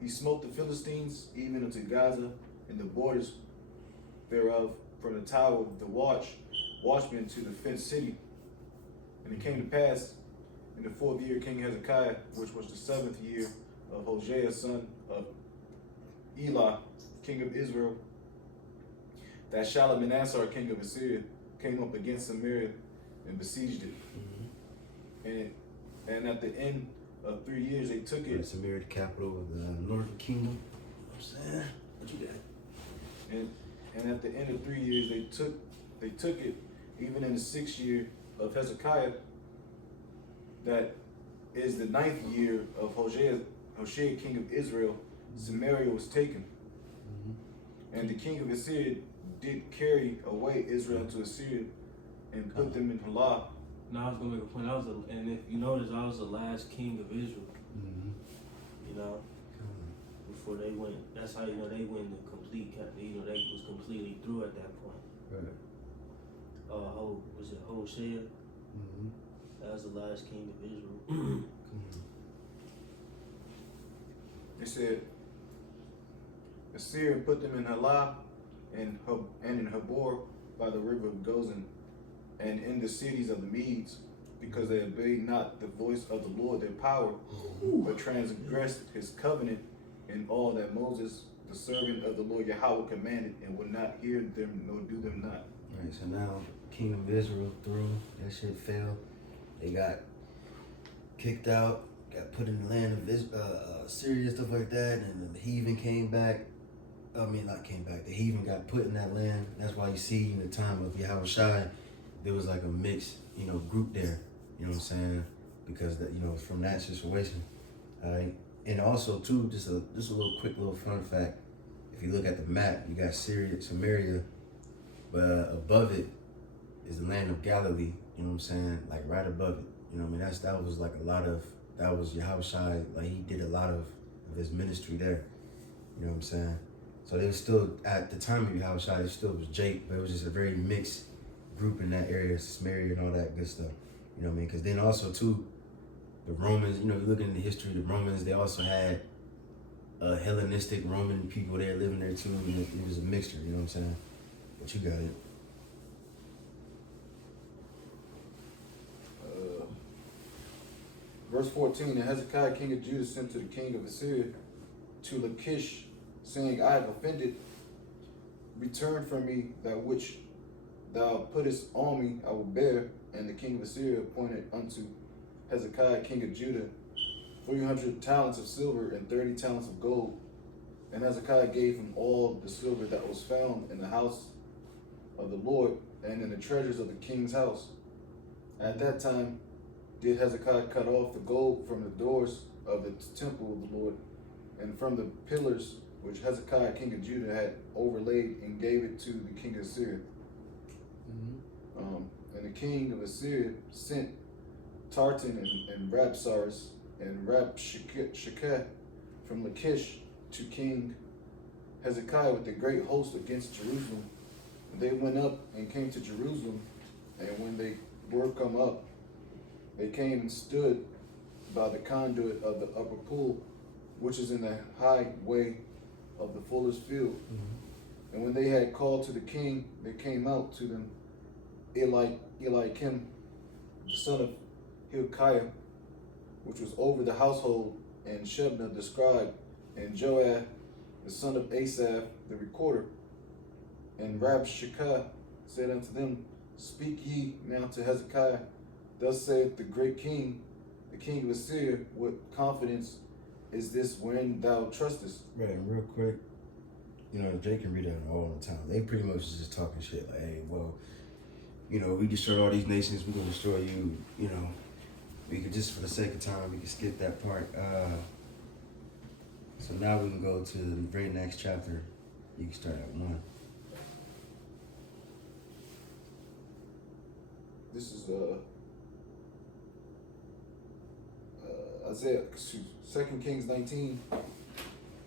He smote the Philistines even unto Gaza and the borders thereof, from the tower of the watchman to the fenced city. And it came to pass in the 4th year of King Hezekiah, which was the 7th year of Hoshea, son of Elah, king of Israel, that Shalmaneser, king of Assyria, came up against Samaria and besieged it. And at the end of 3 years, they took it. Samaria, the capital of the northern kingdom. You know what I'm saying? What you got? And at the end of 3 years, they took it. Even in the 6th year of Hezekiah, that is the 9th year of Hoshea, king of Israel, Samaria was taken. And the king of Assyria did carry away Israel to Assyria and put them in Halah. Now I was gonna make a point. And if you notice, I was the last king of Israel. You know, before they went. That's how you know they went the complete. You know, they was completely through at that point. Right. Was it Hoshea? That was the last king of Israel. It said, Assyria put them in Halah and in Habor by the river of Gozan, and in the cities of the Medes, because they obeyed not the voice of the Lord their power, but transgressed his covenant in all that Moses, the servant of the Lord Yahweh, commanded, and would not hear them nor do them not. Right, so now Kingdom of Israel through, that shit failed. They got kicked out, got put in the land of Syria and stuff like that, and then the heathen came back. not came back. He even got put in that land. That's why you see in the time of Yahushua, there was like a mixed, group there. You know what I'm saying? Because from that situation, all right. And also too, just a quick little fun fact. If you look at the map, you got Samaria, but above it is the land of Galilee. You know what I'm saying? Like right above it. You know what I mean? That was like that was Yahushua. Like he did a lot of his ministry there. You know what I'm saying? So they was still, at the time of Yahushua, it still was Jake, but it was just a very mixed group in that area, Samaria and all that good stuff. You know what I mean? Because then also too, the Romans, you looking in the history of the Romans, they also had Hellenistic Roman people there living there too. And it was a mixture, you know what I'm saying? But you got it. Verse 14, and Hezekiah king of Judah sent to the king of Assyria to Lachish, saying, I have offended. Return from me that which thou puttest on me, I will bear. And the king of Assyria appointed unto Hezekiah king of Judah 300 talents of silver and 30 talents of gold. And Hezekiah gave him all the silver that was found in the house of the Lord and in the treasures of the king's house. At that time did Hezekiah cut off the gold from the doors of the temple of the Lord and from the pillars which Hezekiah king of Judah had overlaid, and gave it to the king of Assyria. And the king of Assyria sent Tartan and Rabsaris and Rabshakeh from Lachish to King Hezekiah with a great host against Jerusalem. And they went up and came to Jerusalem, and when they were come up, they came and stood by the conduit of the upper pool, which is in the high way of the fuller's field. And when they had called to the king, there came out to them Eliakim, the son of Hilkiah, which was over the household, and Shebna the scribe, and Joab, the son of Asaph, the recorder. And Rabshakeh said unto them, Speak ye now to Hezekiah, thus saith the great king, the king of Assyria, what confidence is this wherein thou trustest? Right, and real quick, Jake can read that all the time. They pretty much just talking shit like, hey, well, we destroyed all these nations, we're gonna destroy you, we could, just for the sake of time, we can skip that part. So now we can go to the very next chapter. You can start at 1. This is Isaiah, 2 Kings 19.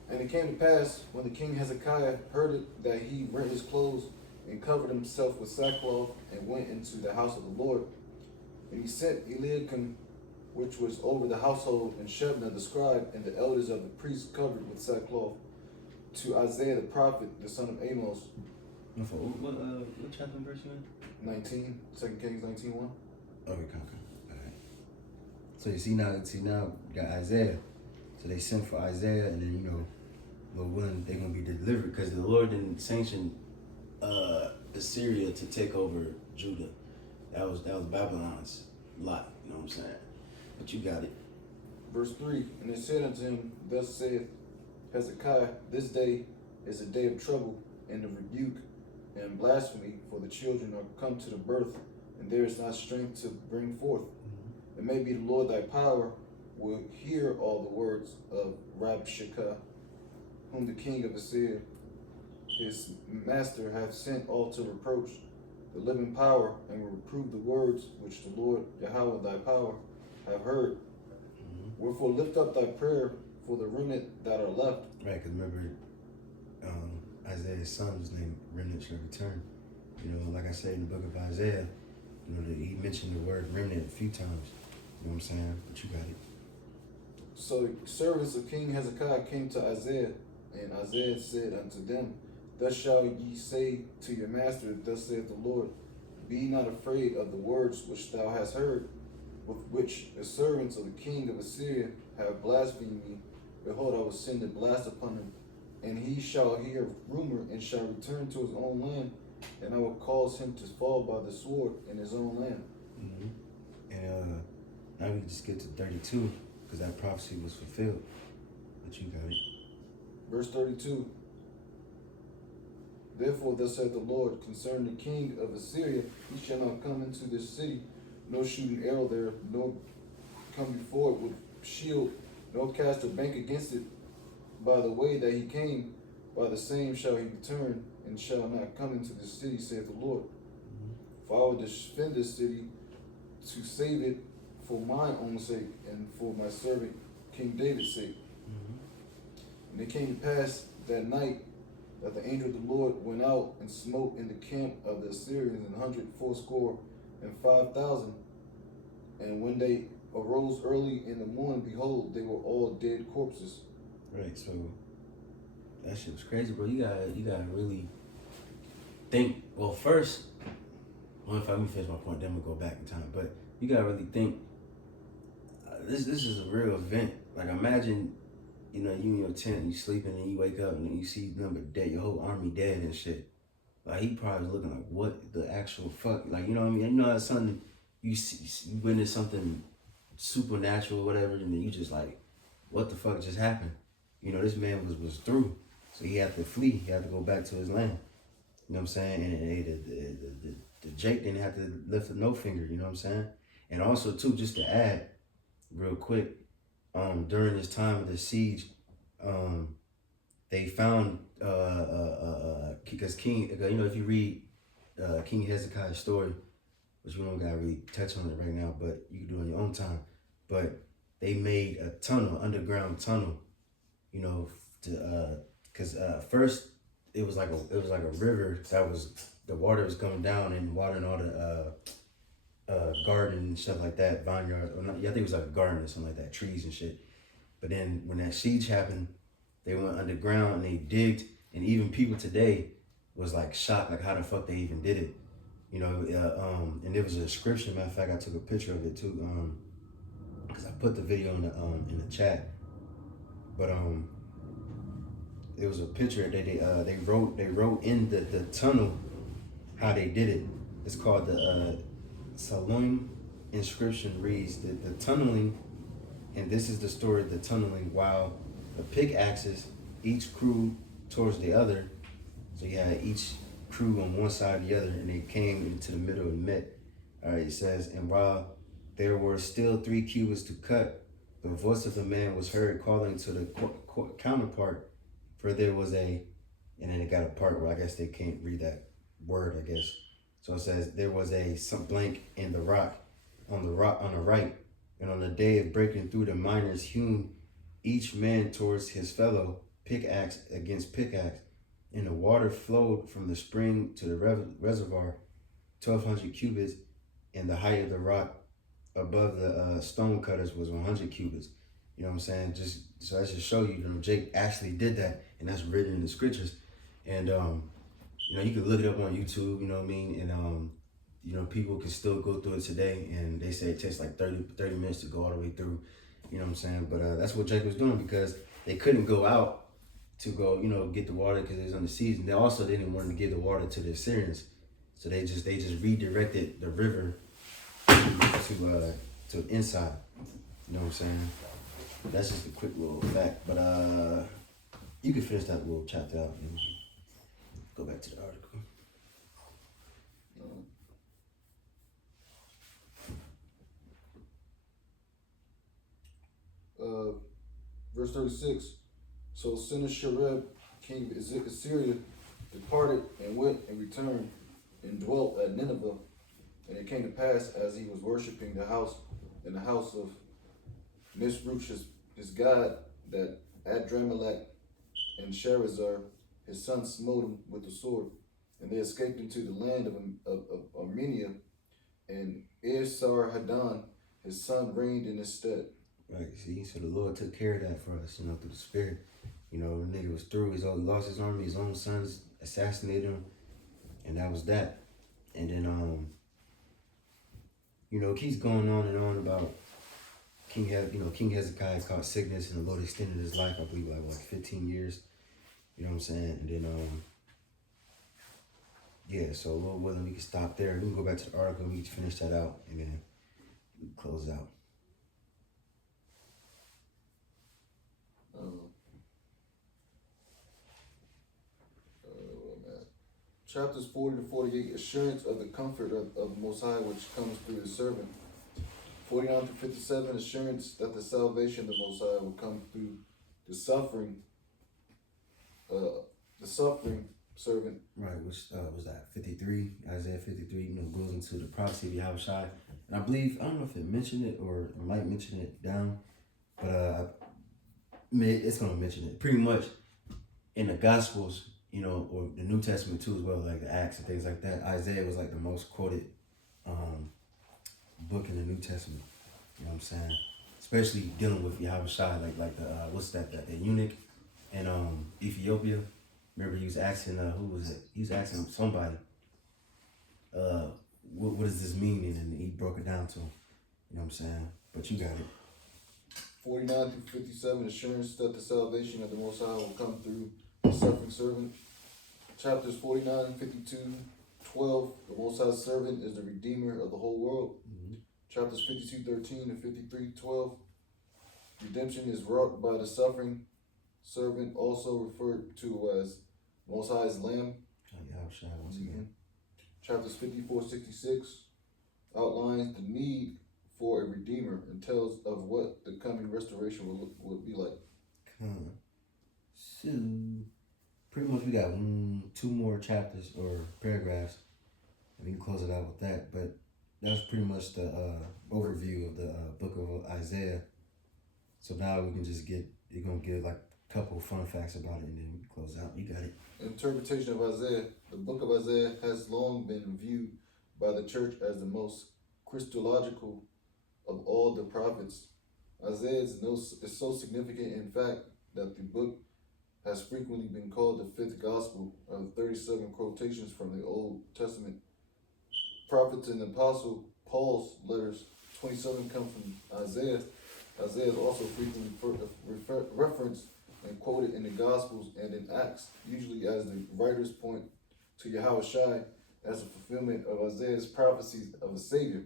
And it came to pass, when the king Hezekiah heard it, that he rent his clothes and covered himself with sackcloth and went into the house of the Lord. And he sent Eliakim, which was over the household, and Shebna the scribe, and the elders of the priests covered with sackcloth, to Isaiah the prophet, the son of Amos. What chapter and verse you in? 19, 2 Kings 19:1. Okay, okay. All right. So you see now you got Isaiah. So they sent for Isaiah, and then Lord willing, they're gonna be delivered because the Lord didn't sanction Assyria to take over Judah. That was Babylon's lot. You know what I'm saying? But you got it. Verse 3, and they said unto him, Thus saith Hezekiah, this day is a day of trouble and of rebuke and blasphemy, for the children are come to the birth, and there is not strength to bring forth. It may be the Lord thy power will hear all the words of Rabshakeh, whom the king of Assyria, his master, hath sent all to reproach the living power, and will reprove the words which the Lord Yahweh thy power have heard. Wherefore lift up thy prayer for the remnant that are left. Right, because remember, Isaiah's son was named Remnant Shall Return. Like I said in the book of Isaiah, he mentioned the word remnant a few times. You know what I'm saying? But you got it. So the servants of King Hezekiah came to Isaiah, and Isaiah said unto them, Thus shall ye say to your master, Thus saith the Lord, Be not afraid of the words which thou hast heard, with which the servants of the king of Assyria have blasphemed me. Behold, I will send a blast upon him, and he shall hear rumor, and shall return to his own land, and I will cause him to fall by the sword in his own land. And now we can just get to 32, because that prophecy was fulfilled. But you got it. Verse 32, Therefore, thus saith the Lord concerning the king of Assyria, he shall not come into this city, nor shoot an arrow there, nor come before it with shield, nor cast a bank against it. By the way that he came, by the same shall he return, and shall not come into this city, saith the Lord. For I will defend this city to save it for mine own sake, and for my servant King David's sake. And it came to pass that night that the angel of the Lord went out and smote in the camp of the Assyrians 185,000. And when they arose early in the morning, behold, they were all dead corpses. Right, so that shit was crazy, bro. You gotta really think. Well, first, if let me finish my point, then we'll go back in time. But you gotta really think. This is a real event. Like, imagine, you in your tent, you sleeping, and you wake up and you see number dead, your whole army dead and shit. Like, he probably was looking like, what the actual fuck? Like, you know what I mean? That's something you see, you witness something supernatural or whatever, and then you just like, what the fuck just happened? This man was through, so he had to flee. He had to go back to his land. You know what I'm saying? And the Jake didn't have to lift no finger. You know what I'm saying? And also too, just to add, real quick, during this time of the siege, they found because King, if you read King Hezekiah's story, which we don't gotta really touch on it right now, but you can do it on your own time. But they made a tunnel, underground tunnel. Because first it was like a river that was, the water was coming down and watering all the garden and stuff like that, vineyard, or not, I think it was like a garden or something like that, trees and shit. But then when that siege happened, they went underground and they digged, and even people today was like shocked, like how the fuck they even did it, and there was a description. Matter of fact, I took a picture of it too, because I put the video in the chat. But it was a picture that they wrote in the tunnel how they did it. It's called the Saloim inscription reads the tunneling, and this is the story of the tunneling. While the pickaxes each crew towards the other, so you had each crew on one side or the other, and they came into the middle and met. All right, it says, and while there were still 3 cubits to cut, the voice of the man was heard calling to the counterpart, for there was and then it got a part where I guess they can't read that word, I guess. So it says, there was some blank in the rock on the right, and on the day of breaking through, the miners hewn each man towards his fellow, pickaxe against pickaxe, and the water flowed from the spring to the reservoir, 1,200 cubits, and the height of the rock above the stone cutters was 100 cubits. You know what I'm saying? So that just show you, Jake actually did that, and that's written in the scriptures. And you can look it up on YouTube. You know what I mean? And people can still go through it today, and they say it takes like 30 minutes to go all the way through. You know what I'm saying? But that's what Jake was doing, because they couldn't go out to go, get the water because it was on the season. They also didn't want to give the water to the Assyrians, so they just redirected the river to inside. You know what I'm saying? That's just a quick little fact. But you can finish that little chapter out and go back to the article. Verse 36. So Sennacherib, king of Assyria, departed and went and returned and dwelt at Nineveh. And it came to pass, as he was worshiping in the house of Nisroch, his god, that Adramelech and Sharezer, his son, smote him with the sword. And they escaped into the land of Armenia. And Esarhaddon, his son, reigned in his stead. Right, see, so the Lord took care of that for us, through the Spirit. The nigga was through. He lost his army. His own sons assassinated him, and that was that. And then, it keeps going on and on about King Hezekiah caught sickness, and the Lord extended his life, I believe, like 15 years. You know what I'm saying? And then, so Lord willing, we can stop there. We can go back to the article. We can finish that out, and then close out. Chapters 40 to 48, assurance of the comfort of the Most High, which comes through the servant. 49 to 57, assurance that the salvation of the Most High will come through the suffering servant. Right, which was that 53, Isaiah 53, goes into the prophecy of Yahushua. And I believe, I don't know if it mentioned it or it might mention it down, but it's going to mention it. Pretty much in the Gospels, or the New Testament too as well, like the Acts and things like that, Isaiah was like the most quoted book in the New Testament. You know what I'm saying? Especially dealing with Yahushua, like the, what's that, the eunuch in Ethiopia. Remember, he was asking, who was it? He was asking somebody, what does this mean? And he broke it down to him. You know what I'm saying? But you got it. 49 through 57, assurance that the salvation of the Most High will come through the suffering servant. Chapters 49, 52, 12, the Most High's servant is the Redeemer of the whole world. Mm-hmm. Chapters 52, 13 and 53, 12, redemption is wrought by the suffering servant, also referred to as Most High's Lamb. Yahushua once again. Chapters 54, 66 outlines the need for a Redeemer and tells of what the coming restoration will be like. So, pretty much we got 2 more chapters or paragraphs, and we can close it out with that. But that's pretty much the overview of the book of Isaiah. So now we can just you're going to give like a couple fun facts about it, and then we can close out. You got it. Interpretation of Isaiah. The book of Isaiah has long been viewed by the church as the most Christological of all the prophets. Isaiah is so significant, in fact, that the book has frequently been called the fifth gospel of 37 quotations from the Old Testament. Prophets and Apostle Paul's letters, 27, come from Isaiah. Isaiah is also frequently referenced and quoted in the Gospels and in Acts, usually as the writers point to Yahushua as a fulfillment of Isaiah's prophecies of a Savior.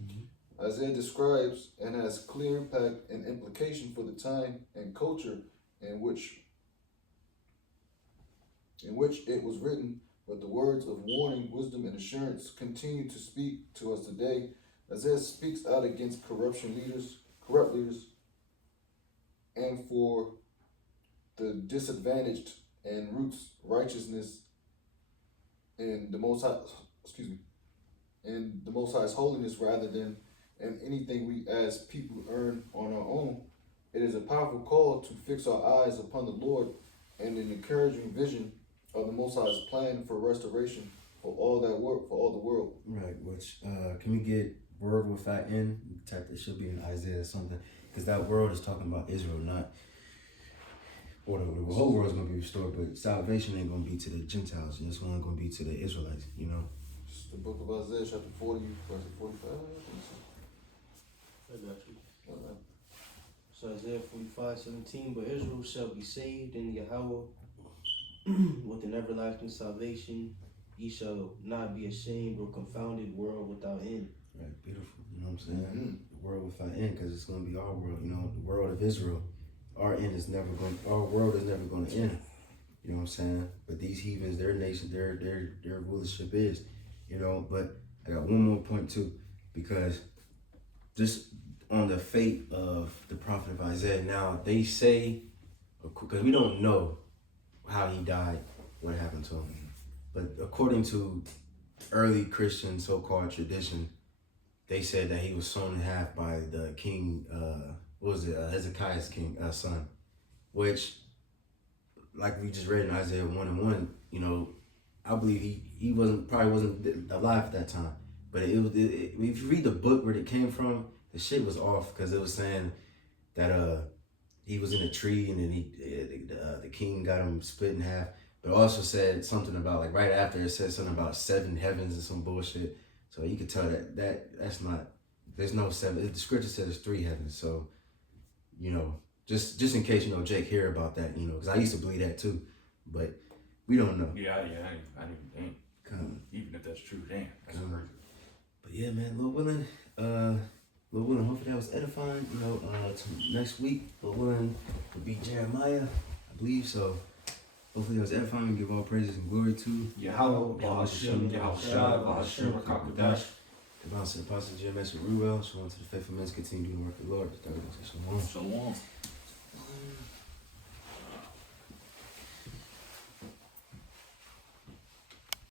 Mm-hmm. Isaiah describes and has clear impact and implication for the time and culture in which it was written, but the words of warning, wisdom, and assurance continue to speak to us today. Isaiah speaks out against corrupt leaders, and for the disadvantaged, and roots righteousness in the Most High, in the Most High's holiness rather than in anything we as people earn on our own. It is a powerful call to fix our eyes upon the Lord and an encouraging vision of the Most High's plan for restoration for all the world. Right, which can we get word without end? It should be in Isaiah or something, because that world is talking about Israel, not, or the whole world is going to be restored, but salvation ain't going to be to the Gentiles. It's only going to be to the Israelites, It's the book of Isaiah, chapter 40, verse 45. I got you. So Isaiah 45:17, but Israel shall be saved in Yahweh with an everlasting salvation. Ye shall not be ashamed or confounded, world without end. Right, beautiful. You know what I'm saying? Mm-hmm. The world without end, because it's going to be our world. The world of Israel. Our world is never going to end. You know what I'm saying? But these heathens, their nation, their rulership is. But I got one more point too, because just on the fate of the prophet of Isaiah, now they say, because we don't know how he died, what happened to him, but according to early Christian so-called tradition, they said that he was sawn in half by the king, Hezekiah's son, which, like we just read in Isaiah 1:1, I believe he probably wasn't alive at that time. But if you read the book where it came from, the shit was off, because it was saying that he was in a tree and then the king got him split in half. But it also said something about, like right after, it said something about 7 heavens and some bullshit. So you could tell that's not, there's no 7. The scripture says there's 3 heavens. So, just in case, Jake hear about that, because I used to believe that too, but we don't know. Yeah, I didn't think. Even if that's true, damn, that's crazy. But yeah, man, Lord willing, hopefully that was edifying. Next week, Lord willing, will be Jeremiah, I believe so. Hopefully that was edifying and give all praises and glory to Yahweh, Bahashim, Yahushua, Bahashim, Rakakadash. the balance of the apostle GMS with Ruel. Shalom to the faithful men, continue doing the work of the Lord. Shalom. Shalom.